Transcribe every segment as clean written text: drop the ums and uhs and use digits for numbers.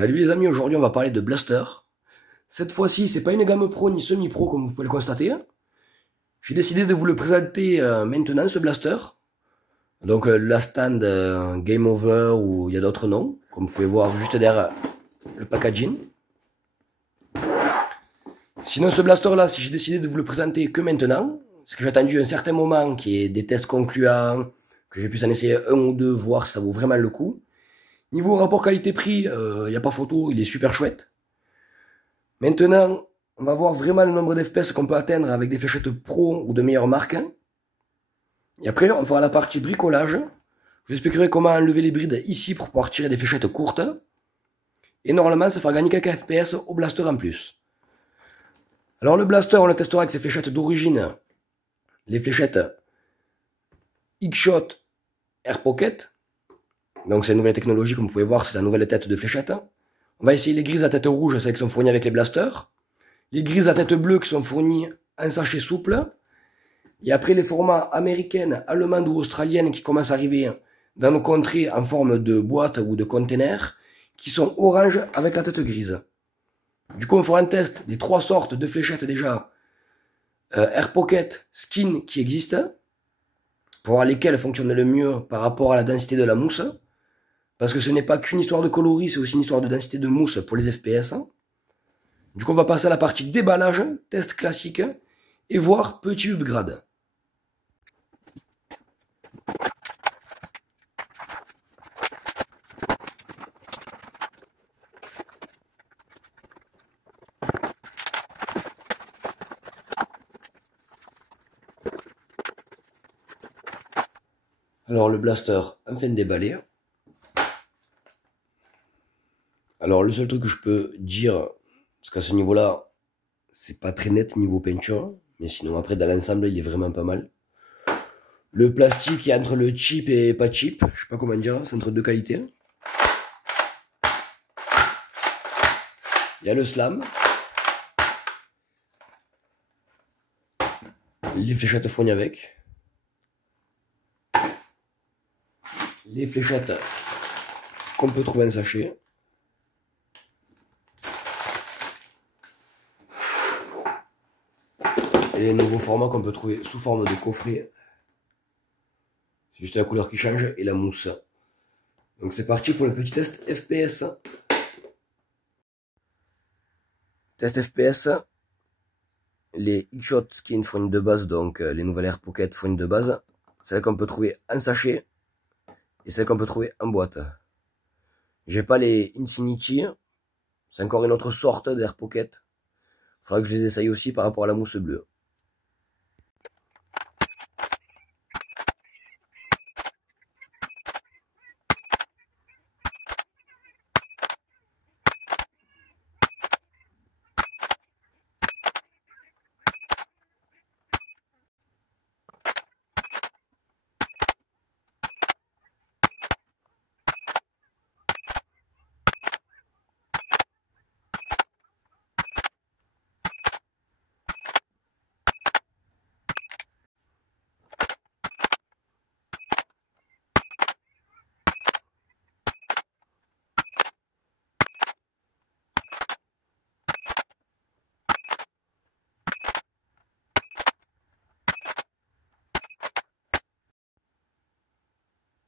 Salut les amis, aujourd'hui on va parler de blaster. Cette fois-ci, c'est pas une gamme pro ni semi-pro comme vous pouvez le constater. J'ai décidé de vous le présenter maintenant, ce blaster. Donc la stand Game Over ou il y a d'autres noms, comme vous pouvez voir juste derrière le packaging. Sinon ce blaster là, si j'ai décidé de vous le présenter que maintenant, c'est que j'ai attendu un certain moment qu'il y ait des tests concluants, que j'ai pu en essayer un ou deux, voir si ça vaut vraiment le coup. Niveau rapport qualité-prix, il n'y a pas photo, il est super chouette. Maintenant, on va voir vraiment le nombre d'FPS qu'on peut atteindre avec des fléchettes pro ou de meilleures marques. Et après, on fera la partie bricolage. Je vous expliquerai comment enlever les brides ici pour pouvoir tirer des fléchettes courtes. Et normalement, ça fera gagner quelques FPS au blaster en plus. Alors le blaster, on le testera avec ses fléchettes d'origine. Les fléchettes X-Shot Air Pocket. Donc c'est une nouvelle technologie, comme vous pouvez voir, c'est la nouvelle tête de fléchette. On va essayer les grises à tête rouge, celles qui sont fournies avec les blasters. Les grises à tête bleue qui sont fournies en sachet souple. Et après les formats américaines, allemandes ou australiennes qui commencent à arriver dans nos contrées en forme de boîte ou de container, qui sont orange avec la tête grise. Du coup, on fera un test des trois sortes de fléchettes déjà, Air Pocket, Skin qui existent, pour voir lesquelles fonctionnent le mieux par rapport à la densité de la mousse. Parce que ce n'est pas qu'une histoire de coloris, c'est aussi une histoire de densité de mousse pour les FPS. Du coup, on va passer à la partie déballage, test classique, et voir petit upgrade. Alors le blaster, enfin déballé. Alors le seul truc que je peux dire, parce qu'à ce niveau-là, c'est pas très net niveau peinture, mais sinon après dans l'ensemble il est vraiment pas mal. Le plastique est entre le cheap et pas cheap, je sais pas comment dire, c'est entre deux qualités. Il y a le slam. Les fléchettes fournies avec. Les fléchettes qu'on peut trouver en sachet. Et les nouveaux formats qu'on peut trouver sous forme de coffret. C'est juste la couleur qui change et la mousse. Donc c'est parti pour le petit test FPS. Test FPS. Les X-Shot Skin fournissent de base, donc les nouvelles Air Pocket fournissent de base. Celles qu'on peut trouver en sachet et celles qu'on peut trouver en boîte. J'ai pas les Infinity. C'est encore une autre sorte d'Air Pocket. Faudra que je les essaye aussi par rapport à la mousse bleue.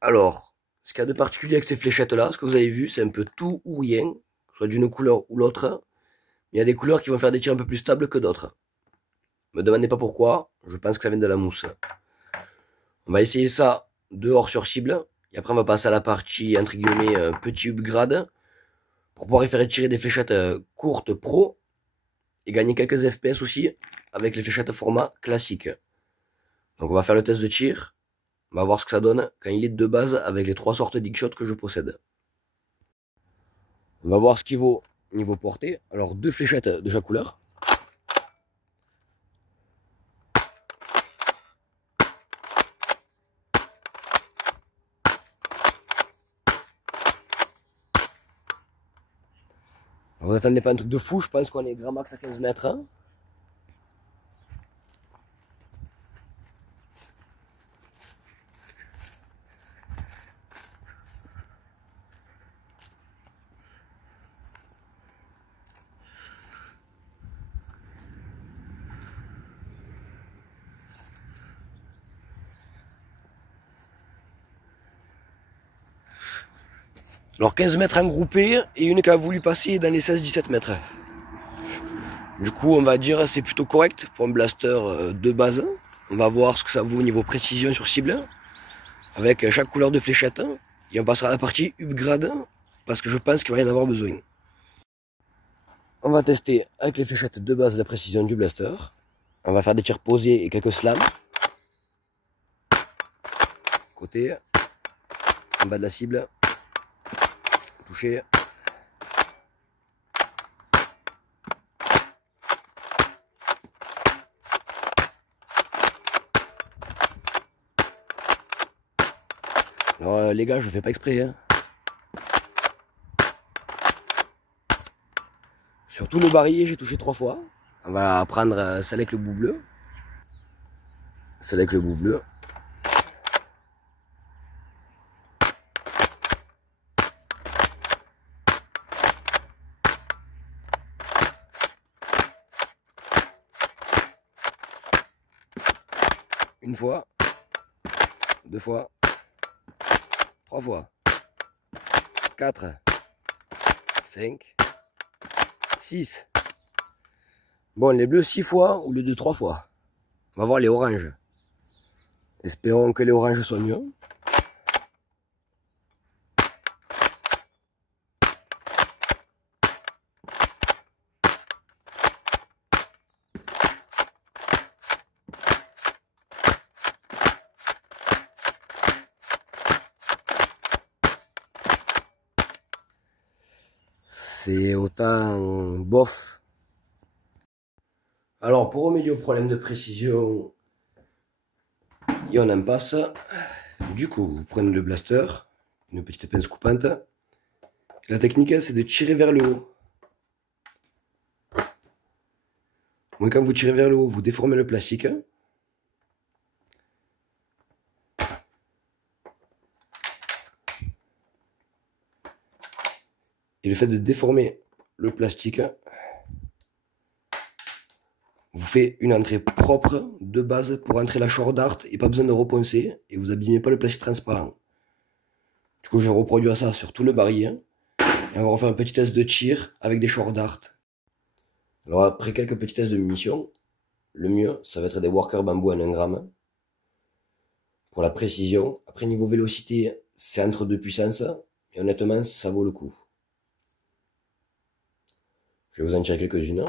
Alors, ce qu'il y a de particulier avec ces fléchettes-là, ce que vous avez vu, c'est un peu tout ou rien, soit d'une couleur ou l'autre. Il y a des couleurs qui vont faire des tirs un peu plus stables que d'autres. Me demandez pas pourquoi, je pense que ça vient de la mousse. On va essayer ça dehors sur cible, et après on va passer à la partie, entre guillemets, petit upgrade, pour pouvoir y faire tirer des fléchettes courtes pro, et gagner quelques FPS aussi, avec les fléchettes format classique. Donc on va faire le test de tir. On va voir ce que ça donne quand il est de base avec les trois sortes d'X-Shot que je possède. On va voir ce qu'il vaut niveau portée. Alors deux fléchettes de chaque couleur. Alors, vous attendez pas un truc de fou, je pense qu'on est grand max à 15 mètres. Hein. Alors 15 mètres en groupé et une qui a voulu passer dans les 16-17 mètres. Du coup, on va dire c'est plutôt correct pour un blaster de base. On va voir ce que ça vaut au niveau précision sur cible, avec chaque couleur de fléchette. Et on passera à la partie upgrade, parce que je pense qu'il va y en avoir besoin. On va tester avec les fléchettes de base la précision du blaster. On va faire des tirs posés et quelques slams. Côté, en bas de la cible, toucher. Alors les gars, je fais pas exprès. Hein. Sur tout le barillet, j'ai touché 3 fois. On va prendre celle avec le bout bleu. Celle avec le bout bleu. Une fois, 2 fois, 3 fois, 4, 5, 6. Bon, les bleus 6 fois au lieu de 3 fois. On va voir les oranges. Espérons que les oranges soient mieux. C'est autant bof. Alors pour remédier au problème de précision et on en passe, du coup vous prenez le blaster, une petite pince coupante. La technique c'est de tirer vers le haut. Donc, quand vous tirez vers le haut, vous déformez le plastique. Et le fait de déformer le plastique vous fait une entrée propre de base pour entrer la short dart et pas besoin de reponcer et vous abîmez pas le plastique transparent. Du coup, je vais reproduire ça sur tout le barillet et on va refaire un petit test de tir avec des short dart. Alors après quelques petits tests de munitions, le mieux ça va être des workers bambou en 1 gramme. Pour la précision, après niveau vélocité, c'est entre 2 puissances et honnêtement ça vaut le coup. Je vais vous en tirer quelques-unes.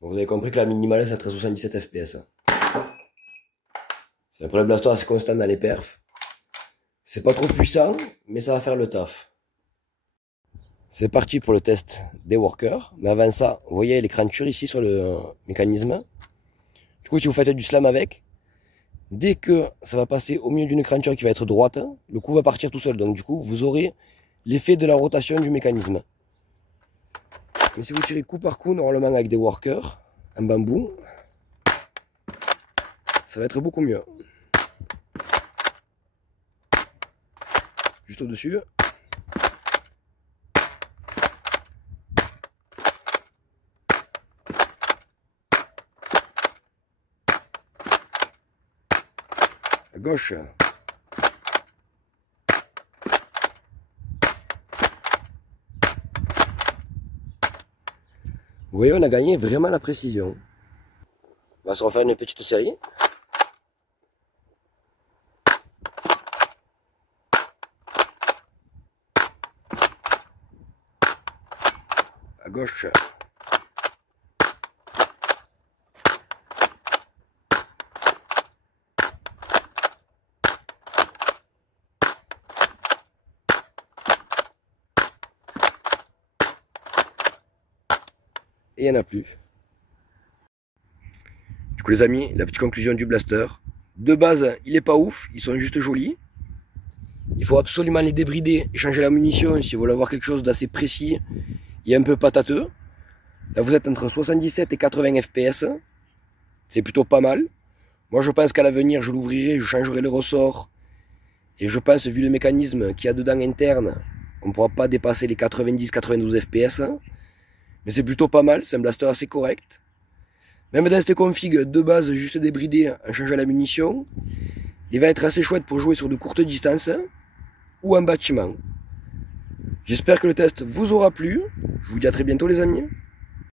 Bon, vous avez compris que la minimale c'est à 77 fps. C'est un problème blaster assez constant dans les perfs. C'est pas trop puissant, mais ça va faire le taf. C'est parti pour le test des workers. Mais avant ça, vous voyez les crantures ici sur le mécanisme. Du coup, si vous faites du slam avec, dès que ça va passer au milieu d'une cranture qui va être droite, le coup va partir tout seul. Donc du coup, vous aurez l'effet de la rotation du mécanisme. Mais si vous tirez coup par coup, normalement avec des workers, en bambou, ça va être beaucoup mieux. Juste au-dessus. À gauche. Vous voyez, on a gagné vraiment la précision. On va se refaire une petite série. À gauche. Et il n'y en a plus. Du coup les amis, la petite conclusion du blaster, De base, il est pas ouf, ils sont juste jolis. Il faut absolument les débrider et changer la munition si vous voulez avoir quelque chose d'assez précis et un peu patateux. Là, vous êtes entre 77 et 80 fps. C'est plutôt pas mal. Moi, je pense qu'à l'avenir, je l'ouvrirai, je changerai le ressort. Et je pense, vu le mécanisme qu'il y a dedans interne, on ne pourra pas dépasser les 90-92 fps. Mais c'est plutôt pas mal, c'est un blaster assez correct. Même dans cette config de base, juste débridé en changeant la munition, il va être assez chouette pour jouer sur de courtes distances ou en bâtiment. J'espère que le test vous aura plu. Je vous dis à très bientôt les amis.